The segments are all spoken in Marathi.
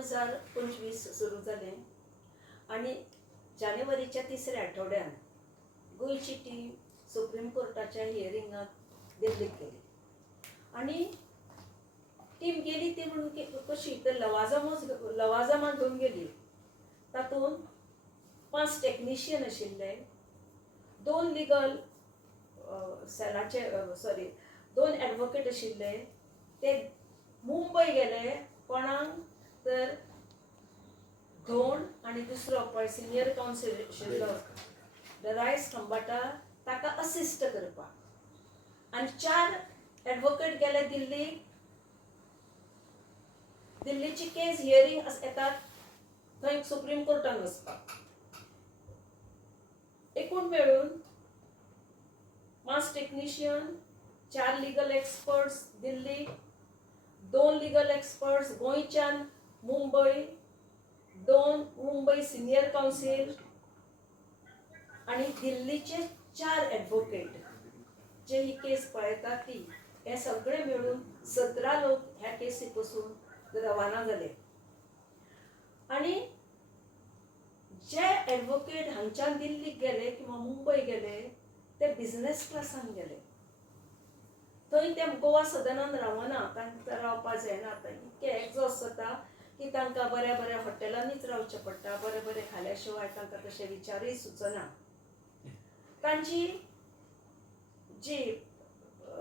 2025 सुरू जालें आनी जानेवारीच्या 3ऱ्या आठवड्यान गोंयची टीम सुप्रीम कोर्टाच्या हियरिंगाक दिल्लीक गेली आनी टीम गेली ती म्हणून कशी तर लवाजमां घेवन गेली. तातूंत 5 टेक्निशियन आशिल्ले, 2 लिगल सेलाचे 2 एडवोकेट आशिल्ले. ते मुंबय गेले कोणाक तर धोंड आनी दुसरो पळय सिनियर कावन्सील आशिल्लो दरायस खंबाटा ताका असिस्ट करपाक. आनी 4 एडवोकेट गेले दिल्लीची केस हियरिंग येतात थंय सुप्रीम कोर्टान वचपाक. एकूण मेळून 5 technician, 4 legal experts Delhi, 2 legal experts गोंयच्यान मुंबय, 2 मुंबय सिनियर कावन्सील आनी दिल्लीचे 4 एडवोकेट जे ही केस पळयतात ती, हे सगळे मेळून 17 लोक ह्या केसी पासून रवाना जाले. आनी जे एडवोकेट हांगच्यान दिल्लीक गेले किंवा मुंबय गेले ते बिझनेस क्लासान गेले. थंय ते गोवा सदनान रावना, तांकां रावपाक जायना. इतके एग्जॉस्ट जाता की तांकां बऱ्या बऱ्या हॉटेलांनीच रावचें पडटा. बरें बरें खाल्या शिवाय तांकां तशें विचारूय सुचना. तांची जी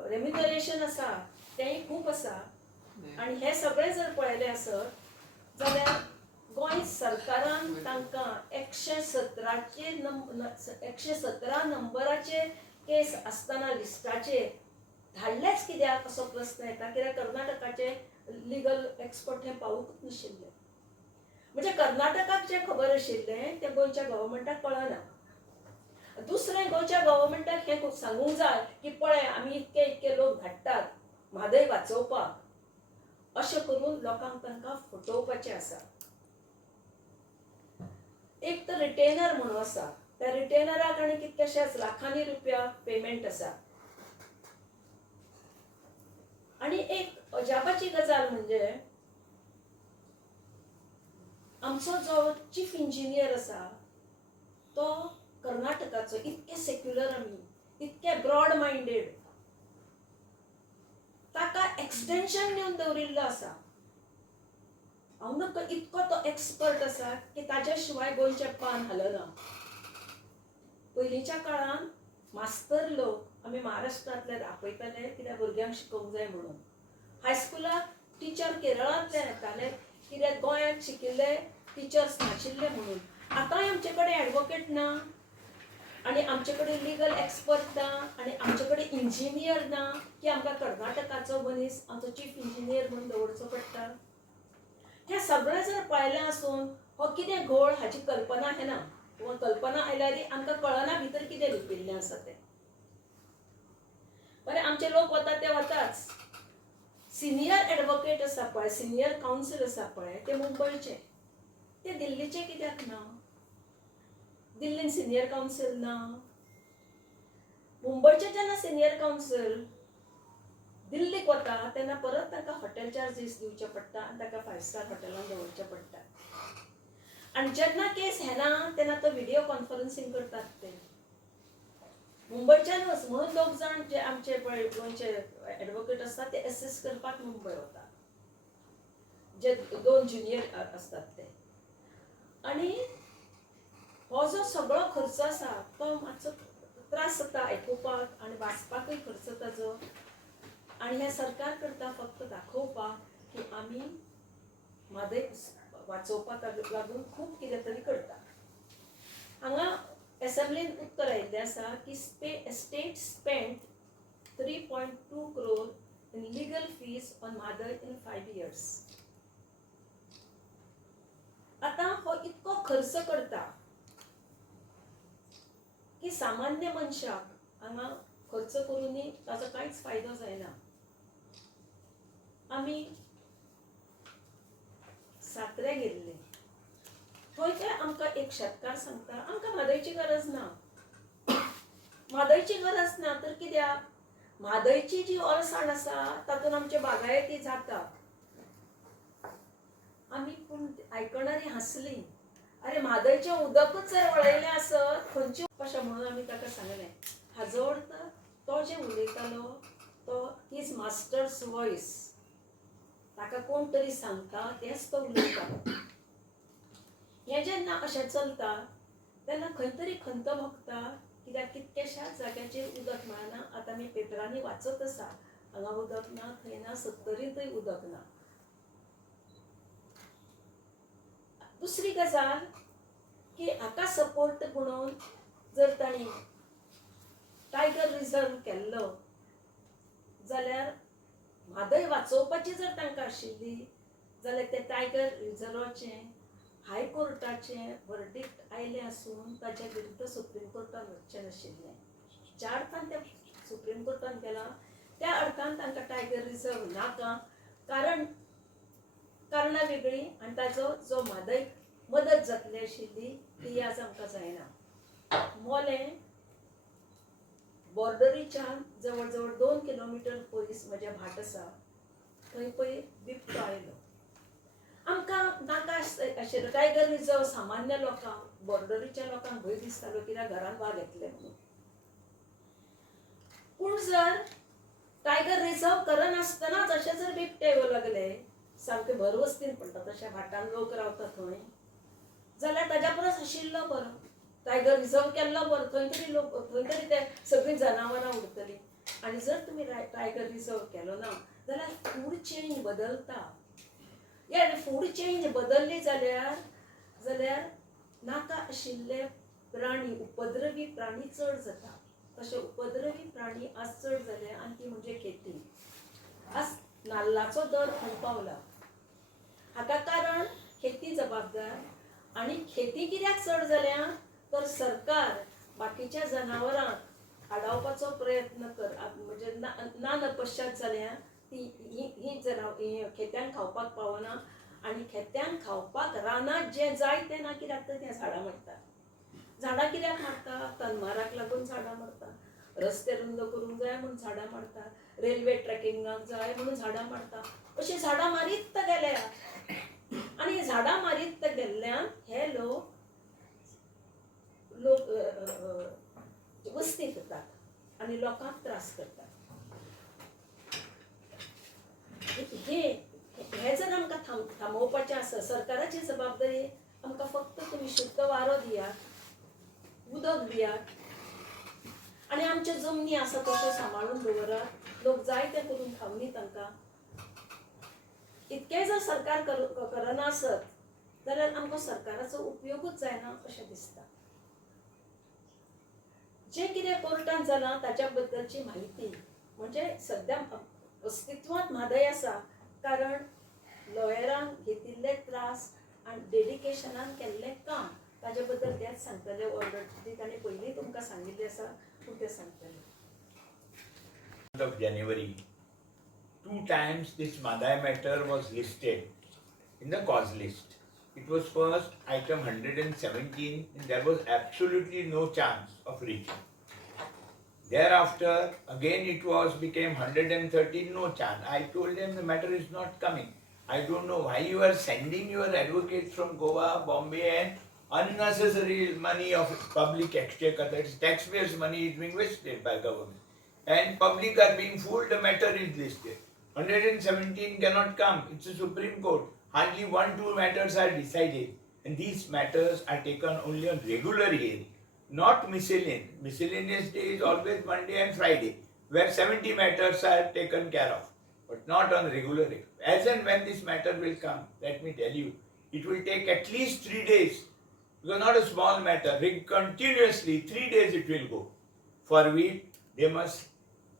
रेम्युनरेशन आसा तेंय खूब आसा. आनी हे सगळे जर पळयले आसत जाल्यार गोंय सरकारान तांकां 117 नंबराचे केस आसतना लिस्टाचेर धाडलेच कित्याक असो प्रस्न येता. कित्याक कर्नाटकाचे लिगल एक्सपर्ट हे पावूंकच नाशिल्ले. म्हणजे कर्नाटकाक जे खबर आशिल्लें तें गोंयच्या गव्हर्मेंटाक कळना. दुसरें गोंयच्या गव्हर्मेंटाक हें सांगूंक जाय की पळय आमी इतके इतके लोक धाडटात म्हादय वाचोवपाक, अशें करून लोकांक तांकां फटोवपाचें आसा. एक तर रिटेनर म्हणून आसा, त्या रिटेनराक आनी कितकेशेच लाखांनी रुपया पेमेंट आसा. आनी एक अजापाची गजाल म्हणजे आमचो जो चीफ इंजिनियर आसा तो कर्नाटकाचो. इतके सेक्युलर आमी, इतके ब्रॉड माइंडेड, ताका एक्सटेंशन दिवन दवरिल्लो आसा. हांव नक्की इतको तो एक्सपर्ट आसा की ताज्या शिवाय गोंयचें पान हलना. पयलींच्या काळान मास्तर लोक आमी महाराष्ट्रांतले आपयताले कित्याक भुरग्यांक शिकोवंक जाय म्हणून. हायस्कुलाक टिचर केरळांतल्यान येताले कित्याक गोंयांत शिकिल्ले टिचर्स नाशिल्ले म्हणून. आतांय आमचे कडेन एडवोकेट ना आनी आमचे कडेन लिगल एक्सपर्ट ना आनी आमचे कडेन इंजिनियर ना की आमकां कर्नाटकाचो मनीस आमचो चीफ इंजिनियर म्हणून दवरचो पडटा. हें सगळें जर पळयलें आसून हो कितें घोळ हाची कल्पना येना किंवा कल्पना आयल्यार आमकां कळना भितर कितें लिपिल्लें आसा तें. बरें आमचे लोक वता ते वताच. सिनियर एडवोकेट आसा पळय, सिनियर कावन्सील आसा पळय, ते मुंबयचे. ते दिल्लीचे कित्याक ना? दिल्लीन सिनियर कावन्सील ना. मुंबयचे जेन्ना सिनियर कावन्सील दिल्लीक वता तेन्ना परत तांकां हॉटेल चार्जीस दिवचे पडटा आनी ताका 5 स्टार हॉटेलान दवरचें पडटा. आनी जेन्ना केस येना तेन्ना तो व्हिडिओ कॉन्फरन्सिंग करतात ते मुंबयच्यानूच. म्हणून 2 जाण जे आमचे पळय गोंयचे एडवोकेट आसतात ते असिस्ट करपाक मुंबय वतात, जे 2 ज्युनियर आसतात ते. आनी हो जो सगळो खर्च आसा तो मातसो त्रास जाता आयकुपाक आनी वाचपाकूय खर्च ताजो. आनी हें सरकार करता फक्त दाखोवपाक की आमी म्हादय वाचोवपाक लागून खूब कितें तरी करता. हांगा एसेंब्लीन उत्तर आयिल्लें आसा की state spent 3.2 crore in legal fees on Madhai in 5 years. आतां हो इतको खर्च करता की सामान्य मनशाक हांगा खर्च करूनय ताजो कांयच फायदो जायना. आमी सात्रे गेल्ले थंय ते आमकां एक शेतकार सांगता आमकां म्हादयची गरज ना. म्हादयची गरज ना तर कित्याक? म्हादयची जी अळसाण आसा तातूंत आमचे बागायती जाता. आमी पूण आयकणारी हसली. अरे म्हादयचें उदकच जर वळयलें आसत खंयची कशें म्हणून आमी ताका सांगलें. हाजो अर्थ तो जे उलयतालो तो हीज मास्टर्स वॉयस. ताका कोण तरी सांगता तेंच तो उलयता. हें जेन्ना अशें चलता तेन्ना खंय तरी खंत भोगता. कित्याक कितकेशाच जाग्याचेर उदक मेळना. आतां आमी पेपरांनी वाचत आसा हांगा उदक ना थंय ना, सत्तरीतय उदक ना. दुसरी गजाल की हाका सपोर्ट म्हणून जर ताणी टायगर रिझर्व केल्लो जाल्यार म्हादय वाचोवपाची जर तांकां आशिल्ली जाल्यार ते टायगर रिझर्वाचें हायकोर्टाचें वर्डिक्ट आयलें आसून ताच्या विरुद्ध सुप्रीम कोर्टान वचचें नाशिल्लें. ज्या अर्थान तें सुप्रीम कोर्टान गेलां त्या अर्थान तांकां टायगर रिझर्व नाका. कारणां वेगळीं आनी ताजो जो म्हादयक मदत जातली आशिल्ली ती आज आमकां जायना. मोलें बॉर्डरीच्यान जवळ जवळ 2 किलोमीटर पयस म्हजें भाट आसा थंय पयर बिबटो आयलो. आमकां नाका आशिल्लो टायगर रिझर्व. सामान्य लोकांक बॉर्डरीच्या लोकांक भंय दिसतालो कित्याक घरान वाग येतले म्हणून. पूण जर टायगर रिझर्व करनासतनाच अशें जर बिबटे येवं लागले सामके भरवस्तीन पडटा तशें भाटान लोक रावता थंय जाल्यार ताज्या परस आशिल्लो बरो. टायगर रिझर्व केल्लो बरो. थंय तरी ते सगळीं जनावरां उरतलीं. आनी जर तुमी टायगर रिझर्व केलो ना जाल्यार फूड चेन बदलता. फूड चेंज बदलली जाल्यार नाका आशिल्ले प्राणी उपद्रवी प्राणी चड जाता. तशें उपद्रवी प्राणी आज चड जाले आनी ती म्हणजे खेती. आज नाल्लाचो दर खंय पावला हाका कारण खेती जबाबदार. आनी खेती कित्याक चड जाल्या तर सरकार बाकीच्या जनावरांक आडावपाचो प्रयत्न म्हणजे ना नपश्यात जाल्या ही खेत्यांक खावपाक पावना. आनी खेत्यांक खावपाक रानांत जें जाय तें ना कित्याक तर तें झाडां मारता. झाडां कित्याक मारता? तनमाराक लागून झाडां मारता. रस्ते रुंद करूंक जाय म्हणून झाडां मारता. रेल्वे ट्रॅकिंगाक जाय म्हणून झाडां मारता. अशीं झाडां मारीत गेल्या आनी झाडां मारीत गेल्ल्यान हे लोक वस्ती करतात आनी लोकांक त्रास करतात. हे जर आमकां थांबोवपाचें आसा सरकाराची जबाबदारी. आमकां फक्त तुमी शुद्ध वारो दियात, उदक दियात आनी आमच्यो जमनी आसा तश्यो सांबाळून दवरात. लोक जाय तें करून खावनी तांकां. इतकें जर सरकार करना आसत जाल्यार आमकां सरकाराचो उपयोगूच जायना अशें दिसता. जें कितें कोर्टान जालां ताच्या बद्दलची म्हायती म्हणजे सद्या अस्तित्वांत म्हादय आसा कारण लॉयरांक घेतिल्ले त्रास आनी डेडिकेशनान केल्लें काम ताजे बद्दल तेंच सांगतले. ऑर्डर ताणें पयलीं तुमकां सांगिल्लें आसा पूण तें सांगतले. Of January, 2 times this Madai matter was listed in the cause list. It was first item 117 and there was absolutely no chance of reaching. Thereafter again it became 113, no chance. I told them the matter is not coming. I don't know why you are sending your advocates from Goa, Bombay and unnecessary money of public exchequer, that is taxpayers' money is being wasted by government. And public are being fooled, the matter is listed. 117 cannot come, it's a Supreme Court. Hardly 1-2 matters are decided. And these matters are taken only on regular hearing, not miscellaneous. Miscellaneous day is always Monday and Friday, where 70 matters are taken care of, but not on regular hearing. As and when this matter will come, let me tell you, it will take at least 3 days, because not a small matter, continuously 3 days it will go, for which they must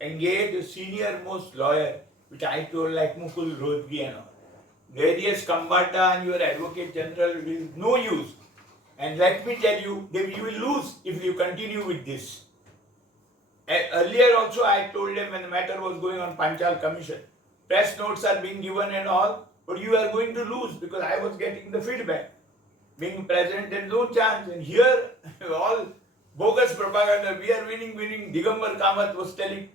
engage a senior most lawyer, which I told like Mukul Rohgi and all. Various Kambata and your Advocate General will no use. And let me tell you, you will lose if you continue with this. Earlier also I told them when the matter was going on Panchal Commission, press notes are being given and all, but you are going to lose because I was getting the feedback. Being present, there is no chance. And here, all bogus propaganda, we are winning. Digambar Kamath was telling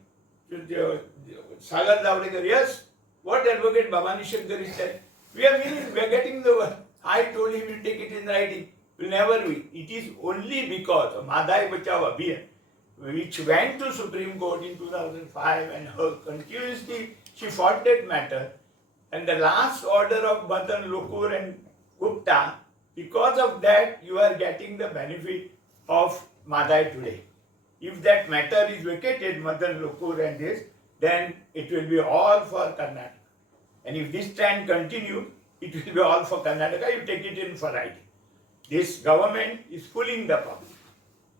Sagar Davdekar, yes, what Advocate Bhavani Shankar is telling, we are winning, we are getting the one. I told he will take it in writing. Will never be. It is only because of Madai Bachao Abhiyan, which went to Supreme Court in 2005, and her continuously she fought that matter. And the last order of Madan Lokur and Gupta, because of that, you are getting the benefit of Madai today. If that matter is vacated, Madan Lokur and this, then it will be all for Karnataka. And if this trend continues, it will be all for Karnataka. You take it in for writing. This government is fooling the public.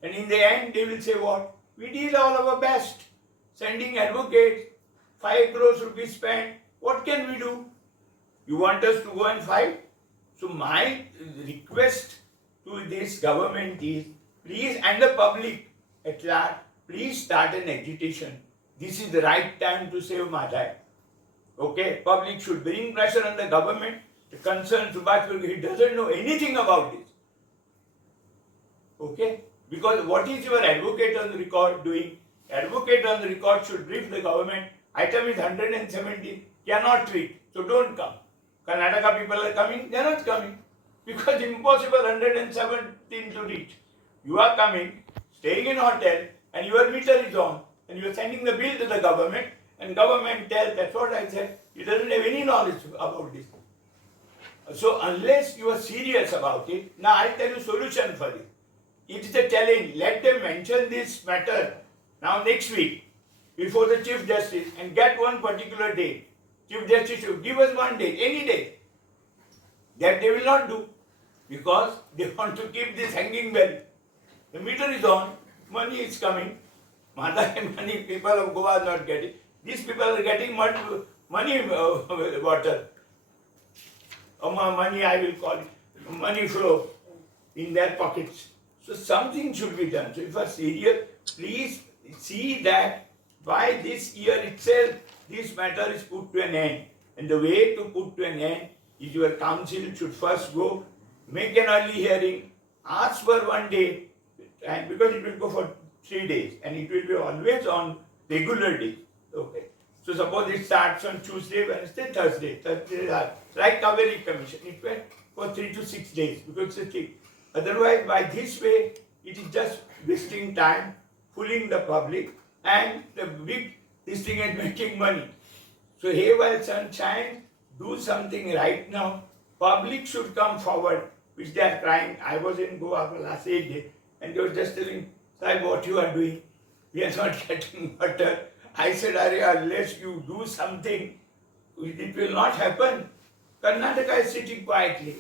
And in the end, they will say what? We did all our best. Sending advocates, 5 crores rupees spent. What can we do? You want us to go and fight? So my request to this government is, please, and the public at large, please start an agitation. This is the right time to save Madai. Okay, public should bring pressure on the government. The concerned Subhash Puri, he doesn't know anything about this. Okay, because what is your advocate on the record doing? Advocate on the record should brief the government. Item is 170, cannot treat, so don't come. Karnataka people are coming, they are not coming. Because impossible 117 to reach. You are coming, staying in hotel, and your meter is on, and you are sending the bill to the government, and government tells, that's what I said, he doesn't have any knowledge about this. So unless you are serious about it, now I tell you solution for this. It is a challenge. Let them mention this matter now next week before the Chief Justice and get one particular date. Chief Justice should give us one date, any day. That they will not do because they want to keep this hanging bell. The meter is on, money is coming. Madai money, people of Goa are not getting. These people are getting money, water. Money, I will call it, money flow in their pockets. So something should be done. So if you are serious, please see that by this year itself, this matter is put to an end. And the way to put to an end is your council should first go, make an early hearing, ask for one day, and because it will go for 3 days, and it will be always on regular days. Okay. So suppose it starts on Tuesday, Wednesday, Thursday. Thursday like Kaveri Commission. It went for 3 to 6 days because it's a thing. Otherwise, by this way, it is just wasting time, fooling the public, and the big this thing is making money. So here while sunshine, do something right now. Public should come forward, which they are crying. I was in Goa for last 8 days, and they were just telling, Sahib, what you are doing? We are not getting water. I said, Arya, unless you do something, it will not happen. Karnataka is sitting quietly.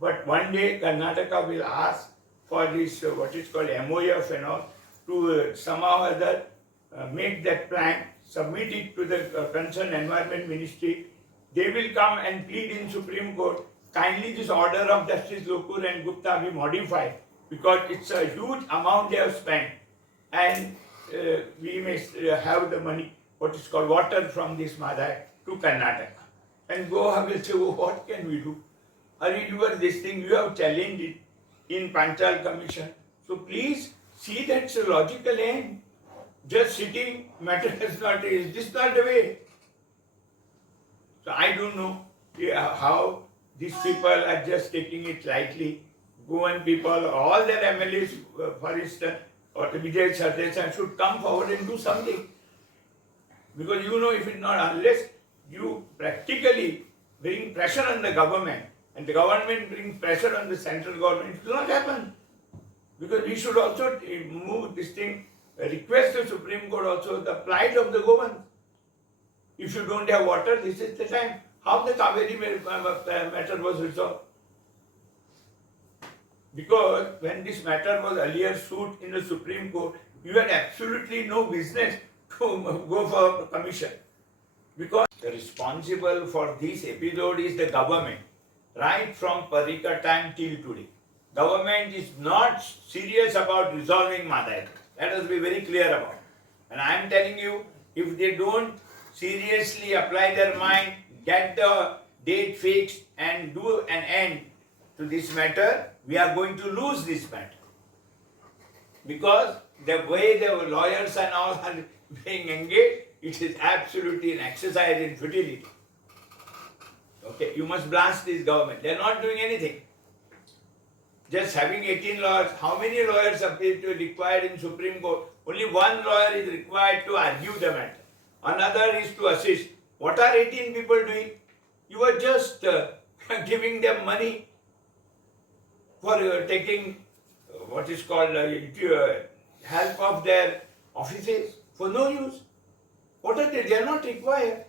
But one day Karnataka will ask for this, what is called MOF and all, to somehow or other make that plan, submit it to the concerned Environment Ministry. They will come and plead in Supreme Court, kindly this order of Justice Lokur and Gupta be modified because it's a huge amount they have spent and we may have the money, what is called water from this Madai to Karnataka. And Goa will say, oh, what can we do? You are this thing, you have challenged it in Panchal Commission. So please see that's a logical end. Just sitting matter is this not the way? So I don't know how these people are just taking it lightly. Goan people, all their MLAs, for instance, or Vijay Sardesan should come forward and do something. Because you know, if it's not, unless you practically bring pressure on the government, and the government brings pressure on the central government, it will not happen. Because we should also move this thing, request the Supreme Court also, the plight of the Goans. If you don't have water, this is the time. How the Kaveri matter was resolved? Because when this matter was earlier sued in the Supreme Court, you had absolutely no business to go for commission. Because the responsible for this episode is the government, right from Parrikar time till today. Government is not serious about resolving Madai. Let us be very clear about it. And I am telling you, if they don't seriously apply their mind, get the date fixed and do an end to this matter, we are going to lose this matter. Because the way the lawyers and all are being engaged, it is absolutely an exercise in futility. Okay, you must blast this government. They are not doing anything. just having 18 lawyers, how many lawyers appear to be required in Supreme Court? Only one lawyer is required to argue the matter. Another is to assist. What are 18 people doing? You are just giving them money for taking what is called help of their offices for no use. What are they? They are not required.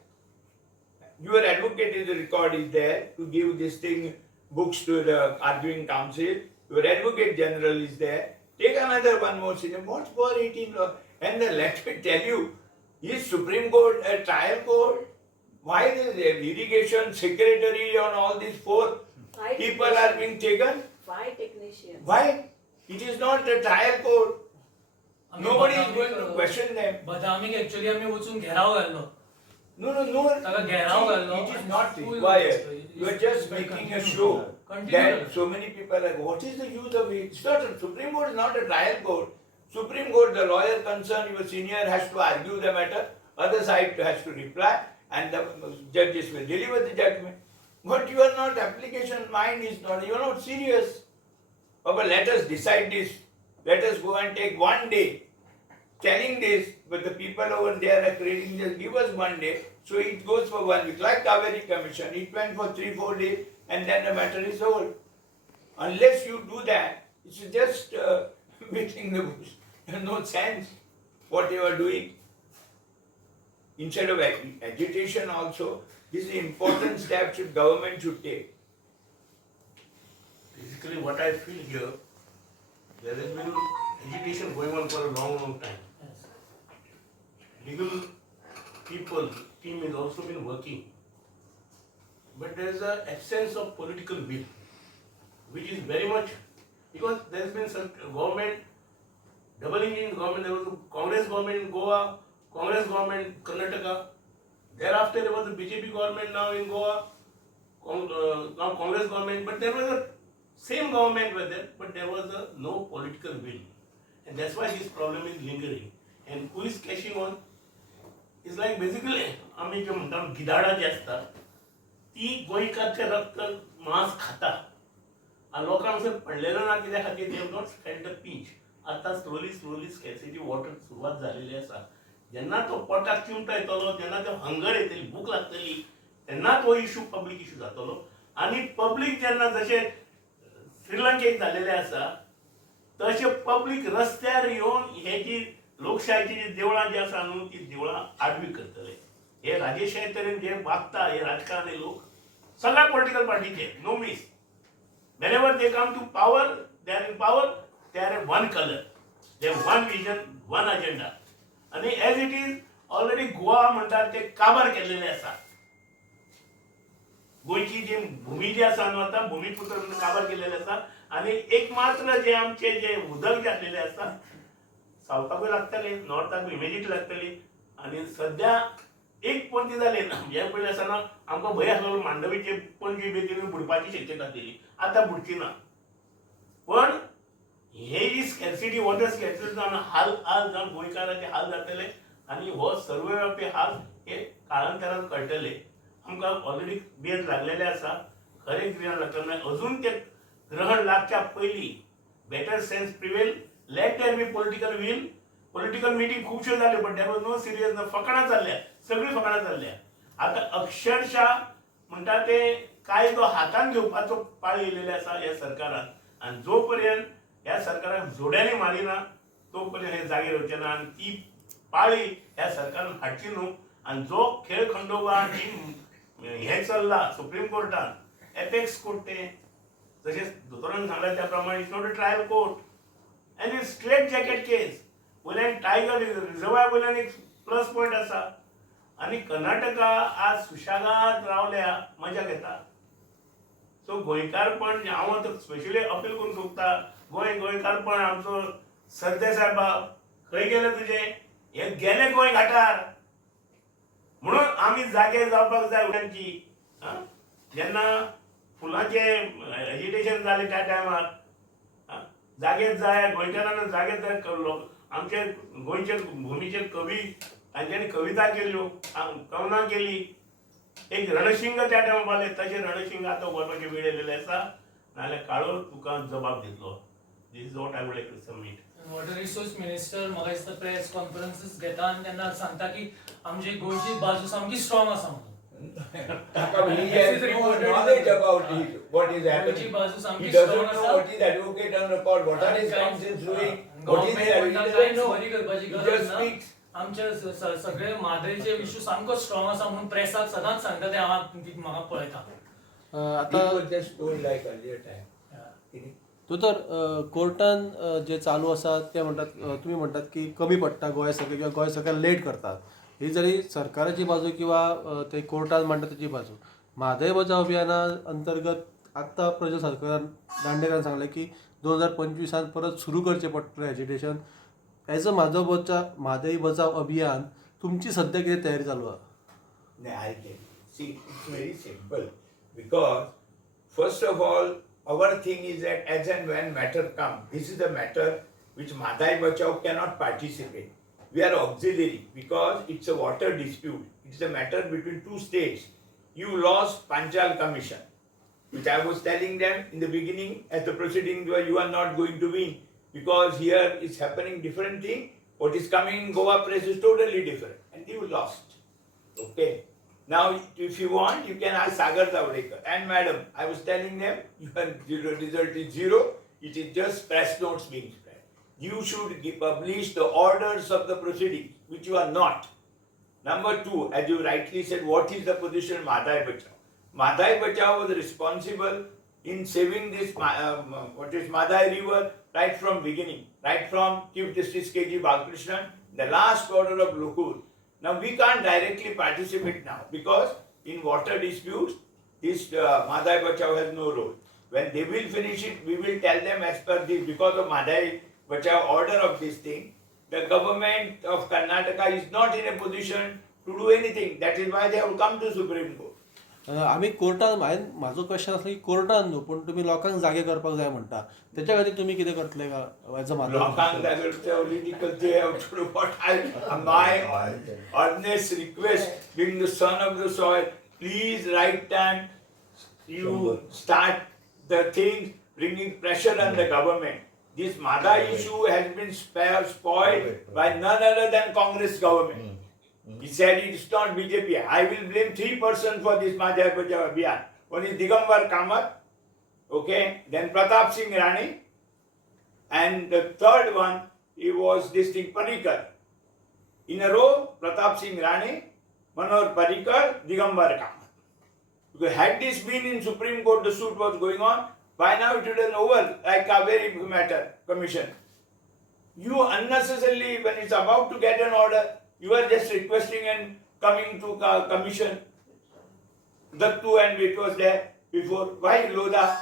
Your advocate is the record is there to give this thing books to the arguing council. Your advocate general is there. Take another one more senior. What for 18 law? And then let me tell you, is Supreme Court a trial court? Why this irrigation secretary on all these 4 Five people are being taken? 5 technicians. Why? It is not a trial court. आम्ही Nobody is Badami- going to question them. बदामीक actually आम्ही वचून घेराव घाल्लो. No. ताका घेराव घाल्लो. It is आणि not full required. it's- You are just it's making a continue. show Continue. that so many people are. What is the use of it? It's not. Supreme Court is not a trial court. Supreme Court, the lawyer concerned, your senior has to argue the matter. Other side has to reply, and the judges will deliver the judgment. But you are not. Application mind is not. You are not serious. Oh, but let us decide this. Let us go and take one day telling this, but the people over there are creating just give us one day, so it goes for 1 week. Like Kaveri Commission, it went for 3-4 days, and then the matter is over. Unless you do that, it's just beating the bush. There's no sense what you are doing. Instead of agitation also, this is an important step that government should take. Basically, what I feel here, there has been agitation going on for a long time. Yes. Legal people, team has also been working. But there is an absence of political will, which is very much, because there has been some government, double engine government, there was a Congress government in Goa, Congress government in Karnataka. Thereafter there was a BJP government now in Goa, now Congress government, but there was a same government was there, but there was no political will. And that's why this problem is lingering. And who is cashing on? It's like basically, आम्ही जे म्हणतात गिधाडा जे असतात ती गोंयकारचे रक्त मांस खाता आणि लोकांसर पडलेलं ना कित्या खातीर they not felt the pinch आता स्लोली स्कॅर्सिटी वॉटर सुरुवात झालेली आसा जेन्ना तो पोटाक चिमटो येतलो जेन्ना तो हंगर येतली भूक लागतली तेन्ना तो इशू पब्लीक इशू जातलो आणि पब्लीक जेन्ना जशे श्रीलंकेक झालेले आसा तशे पब्लीक रस्त्यार येवन हे जी लोकशायेची जी देवळां जी आसा न्हू ती देवळां आडवी करतले हे राजेशाही तरेन जे वागता हे राजकारणी लोक सगळ्या पॉलिटिकल पार्टीचे no miss whenever they come to power they are in power they are one color they have one vision one agenda आणि as it is already Goa म्हणतात ते काबार केलेले आसा गोयची जी भूमी जी आसा न्हू आता भूमिपुत्र म्हणून काबार केलेले आसा आणि एक मात्र जे आमचे जे उदक जे आसलेले आसा सावथाकूय लागतले नॉर्थाक इमेजीट लागतली आणि सध्या एक पंथी जाले ना हे पयले आसतना आमकां भंय आसलो मांडवीचे पणजी बेगीन बुडपाची शक्यता आसलेली आतां बुडची ना पण हे जी स्कॅर्सिटी वॉटर स्कॅर्सिटी जावन हाल जावन गोंयकारांचे हाल जातले आणि हो सर्वव्यापी हाल हे काळांतरान कळटले आमकां ऑलरेडी बेज लागलेले आसा खरें ग्रहण लागतना अजून ते ग्रहण लागच्या पयलीं better sense prevail let there be political will political meeting खूबश्यो जाल्यो but there was no seriousness फकाणां जाल्ल्या सगळीं फकाणां जाल्ल्या आतां अक्षरशः म्हणटा ते कायदो हातान घेवपाचो पाळी येयलेले आसा ह्या सरकारान आनी जो पर्यंत ह्या सरकाराक जोड्यांनी मारिना तो पर्यंत हे जागेर येवचे ना आनी ती पाळी ह्या सरकारान हाडची न्हू आनी जो खेळ खंडोबा जी हे चल्ला सुप्रीम कोर्टान एपेक्स कोर्ट ते जशें दोतोरान सांगला त्या प्रमाणे it's not a trial court and it's straight jacket case वयल्यान टायगर रिजर्वायर वयल्यान एक प्लस पॉयंट आसा आनी कर्नाटका आज सुशागाद रावल्या मजा घेता सो गोंयकारपण हांव आतां स्पेशली अपील करून सोदता गोंयकारपण आमचो सरदेसाय साहेबा खंय गेले तुजे हे गेले गोंय घाटार म्हणून आमी जागे जावपाक जाय उड्यांची जेन्ना फुलांचे एजिटेशन जालें त्या टायमार जागेच जाय गोंयकारांना जागेच जाय आमचे गोंयचे भुमीचे कवी तांच्यांनी कविता केल्यो कवनां केली एक रणशिंग त्या टायमार पावले तशें रणशिंग आतां उबारपाची वेळ येयलेली आसा नाल्यार काळो तुका जबाब दितलो. This is what I would like to submit. Water resource minister म्हाका दिसता प्रेस कॉन्फरन्सीस घेता आनी तेन्ना सांगता की आमची गोंयची बाजू सामकी स्ट्रॉंग आसा म्हणून. He has no knowledge about it, what is गोंयची happening. बाजू He सामकी doesn't स्ट्रॉंग know आसा. what is advocate on record, what are his counsels doing, what is government their, he म्हणटा doesn't कांयच know. बरी करपाची He गरज just ना. speaks. आमचे सगळे मादळीचे इश्यू सामको स्ट्रॉंग आसा म्हणून प्रेसाक सदांच सांगता ते हांव म्हाका पळयता. He was just told like earlier time. तो तर कोर्टान जे चालू आसा ते म्हणटात तुम्ही म्हणटात की कमी पडटा गोंय सरकार किंवा गोंय सरकार लेट करतात. ही जरी सरकाराची बाजू किंवा ते कोर्टान मांडटा त्याची बाजू. म्हादय बचाव अभियाना अंतर्गत आत्ता प्रजा सरकार दांडेकरान सांगलें की 2025 परत सुरू करचें पडटलें एजिटेशन. एज अ म्हादय बचाव अभियान तुमची सध्या कितें तयारी चालू आहा? No, I can see it's very simple because first of all our thing is that as and when matter comes, this is a matter which Madai Bachao cannot participate. We are auxiliary because it's a water dispute. It's a matter between two states. You lost Panchal Commission, which I was telling them in the beginning as the proceedings were you are not going to win because here is happening different thing. What is coming in Goa press is totally different and you lost. Okay. Now, if you want, you can ask Sagar Zavadekar. And madam, I was telling them, your result is zero. It is just press notes being spread. You should publish the orders of the proceedings, which you are not. Number two, as you rightly said, what is the position of Madai Bachao? Madai Bachao was responsible in saving this, Madai River right from beginning, right from Chief Justice K.G. Balakrishnan, the last order of Lokur. Now we can't directly participate now because in water disputes, this Madai Bachao has no role. When they will finish it, we will tell them as per this, because of Madai Bachao order of this thing, the government of Karnataka is not in a position to do anything. That is why they have come to Supreme Court. आम्ही कोर्टान माझो क्वेश्चन असला की कोर्टान न्हू पण तुम्ही लोकांक जागे करपाक जाय म्हणटा त्याच्या खातीर तुम्ही कितें करतले का as a Lokang political, they have to do what my earnest request, being the son of the soil, please right time you start the things, bringing pressure on the government. This Madai issue has been spoiled by none other than Congress government. He said it's not BJP. I will blame 3 persons for this Madai Bachao Abhiyan. One is Digambar Kamath, okay, then Pratap Singh Rani, and the third one, he was this thing, Parikar. In a row, Pratap Singh Rani, Manohar Parikar, Digambar Kamath. Because had this been in Supreme Court, the suit was going on, by now it would have been over, like Kaveri matter commission. You unnecessarily, when it's about to get an order, you are just requesting and coming to commission. Dattu and it was there before. Why Lodha?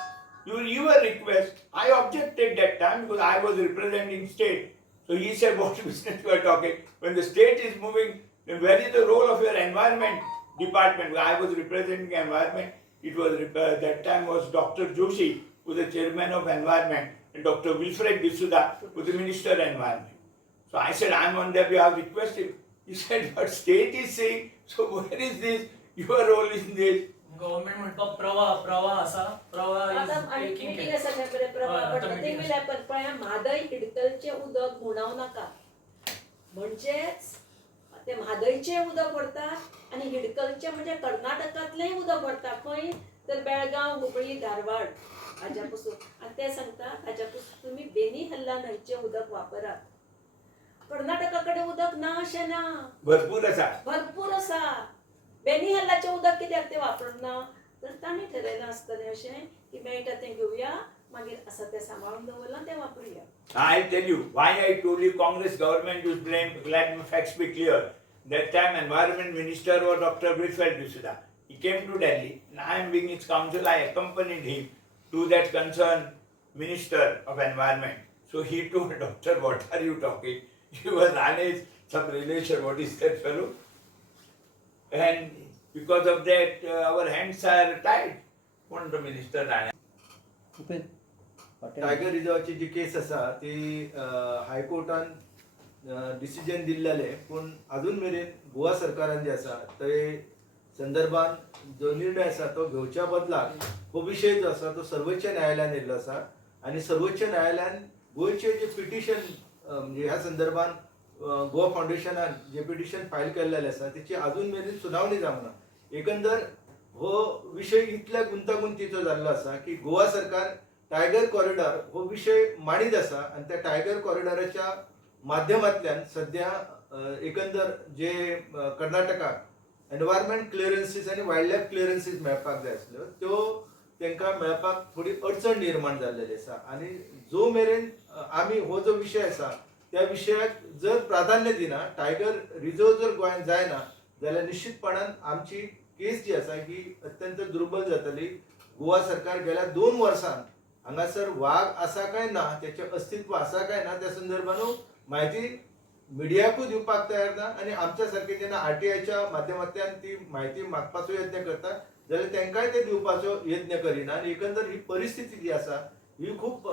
Your request. I objected that time because I was representing state. So he said, what business you are talking? When the state is moving, then where is the role of your environment department? I was representing environment. It was that time was Dr. Joshi, who was the chairman of environment, and Dr. Wilfred D'Souza, who was the minister of environment. So I said, I'm on their behalf requesting. He said, but state is saying, so where is this? Your role in this? Government म्हणतो प्रवाह असा प्रवाह आता आणि meeting आसा त्या बरे प्रभाव but the thing will happen. पण ह्या म्हादय हिडकलचे उदक गुणाव नाका. म्हणजेच ते म्हादयचे उदक पडतात आणि हिडकलचे म्हणजे कर्नाटकातलेय उदक पडता. खंय तर बेळगाव, हुबळी, धारवाड हाज्यापासून आणि ते सांगतात हाज्यापासून तुम्ही बेनी हल्ला न्हंयचे उदक वापरात. कर्नाटकाकडे उदक ना अशें ना, भरपूर आसा. भरपूर आसा. बेनी हल्लाचे उदक कित्याक ते वापरना तर तांणी ठरयलें आसतलें अशें की मेळटा तें घेवया मागीर आसा तें सांबाळून दवरलां तें वापरुया. I tell you why I told you Congress government was blamed. Let me facts be clear. That time environment minister was Dr. Wilfred D'Souza. He came to Delhi and I am being his counsel. I accompanied him to that concerned minister of environment. So he told doctor, what are you talking? You are Rane's some relation. What is that fellow? And because of that, our hands are tied. One the minister Rane. Tiger रिझर्वची जी केस आसा ती हायकोर्टान डिसिजन दिल्लेले पूण अजून मेरेन गोवा सरकारान जे आसा ते संदर्भात जो निर्णय असा तो घेवच्या बदलाक हो विषय जो असा तो सर्वोच्च न्यायालयान येयल्लो असा आणि सर्वोच्च न्यायालयान गोंयचे जे पिटिशन म्हणजे ह्या संदर्भात गोवा फाउंडेशनान जे पिटिशन फायल केल्लेले आसा त्याची अजून मेरेन सुनावणी जावंक ना. एकंदर हो विषय इतल्या गुंतागुंतीचो जाल्लो असा की गोवा सरकार टायगर कॉरिडॉर हो विषय मांडीत असा आणि त्या टायगर कॉरिडॉराच्या माध्यमांतल्यान सध्या एकंदर जे कर्नाटकाक एनवायरमेंट क्लिअरन्सीस आणि वायल्ड लायफ क्लिअरन्सीस मेळपाक जाय आसल्यो त्यो तांकां मेळपाक थोडी अडचण निर्माण जाल्लेली आसा आणि जो मेरेन आमी हो जो विषय आसा त्या विशयाक जर प्राधान्य दिना टायगर रिझर्व जर गोंयांत जायना जाल्यार निश्चितपणान आमची केस जी आसा ही अत्यंत दुर्बल जातली. गोवा सरकार गेल्या 2 वर्सांत हांगासर वाघ आसा काय ना त्याचे अस्तित्व आसा काय ना त्या संदर्भान माहिती मिडियाकूय दिवपाक तयार ना आणि आमच्या सारखे जेन्ना आरटीआयच्या माध्यमांतल्यान ती माहिती मागपाचो यत्न करता जाल्यार तांकांय ते दिवपाचो यत्न करिना आणि एकंदर ही परिस्थिती जी आसा ही खूप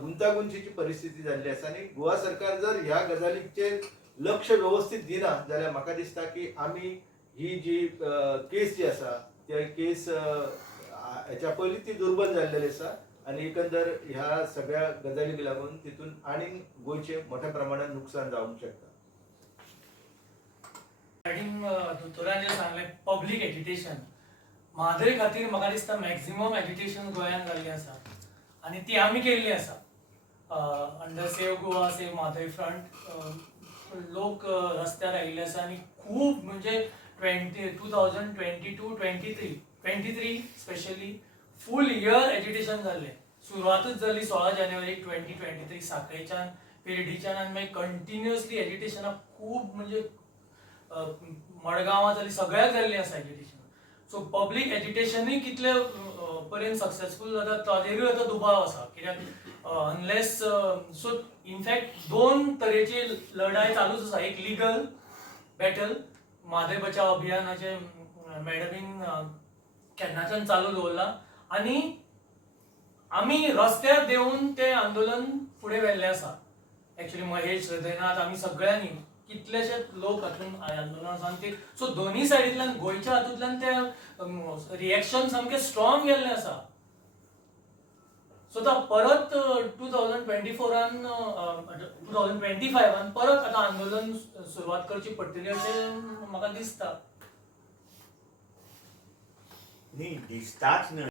गुंतागुंतीची परिस्थिती जाल्ली आसा आणि गोवा सरकार जर ह्या गजालीचेर लक्ष व्यवस्थित दिना जाल्यार म्हाका दिसता की आमी ही जी केस जी आसा त्या केस हेच्या पयलीं ती दुर्बल जाल्लेली आसा आणि एकंदर ह्या सगळ्या गजालीक लागून तितून आनीक गोंयचे मोठ्या प्रमाणात नुकसान जावंक शकता. दोतोरान जे सांगलें पब्लीक एज्युटेशन म्हादय खातीर म्हाका दिसता मॅक्झिमम एज्युटेशन गोंयांत जाल्लें आसा आनी ती आमी केल्ली आसा. Under save Goa save Mhadei front लोक रस्त्यार आयिल्ले आसा आनी खूब म्हणजे 2022-23 स्पेशली फूल इयर एज्युटेशन जाल्लें. सुरवातूच जाली 16 जानेवारी 2023 साखळेच्यान पेरडीच्यान आनी मागीर कंटिन्युअसली एज्युटेशनाक खूब म्हणजे मडगांवां जाली सगळ्याक जाल्ली आसा एज्युटेशन. सो पब्लीक एज्युकेशनूय कितले पर्यंत सक्सेसफूल जाता ताजेरूय आतां दुबाव आसा कित्याक अनलेस सो इनफॅक्ट 2 तरेची लढाई चालूच आसा. एक लिगल बॅटल म्हादय बचाव अभियानाचे मॅडमीन केन्नाच्यान चालू दवरला आनी आमी रस्त्यार देऊन ते आंदोलन फुडें व्हेल्लें आसा. एक्चुअली महेश हृदयनाथ आमी सगळ्यांनी कितलेशेच लोक हातून आंदोलनांत आसा ते सो दोनी सायडींतल्यान गोंयच्या हातूंतल्यान ते रिएक्शन सामकें स्ट्रॉंग गेल्लें आसा. सो आतां परत 2025 परत आतां आंदोलन सुरवात करची पडटली अशें म्हाका दिसता. न्ही दिसताच न्हय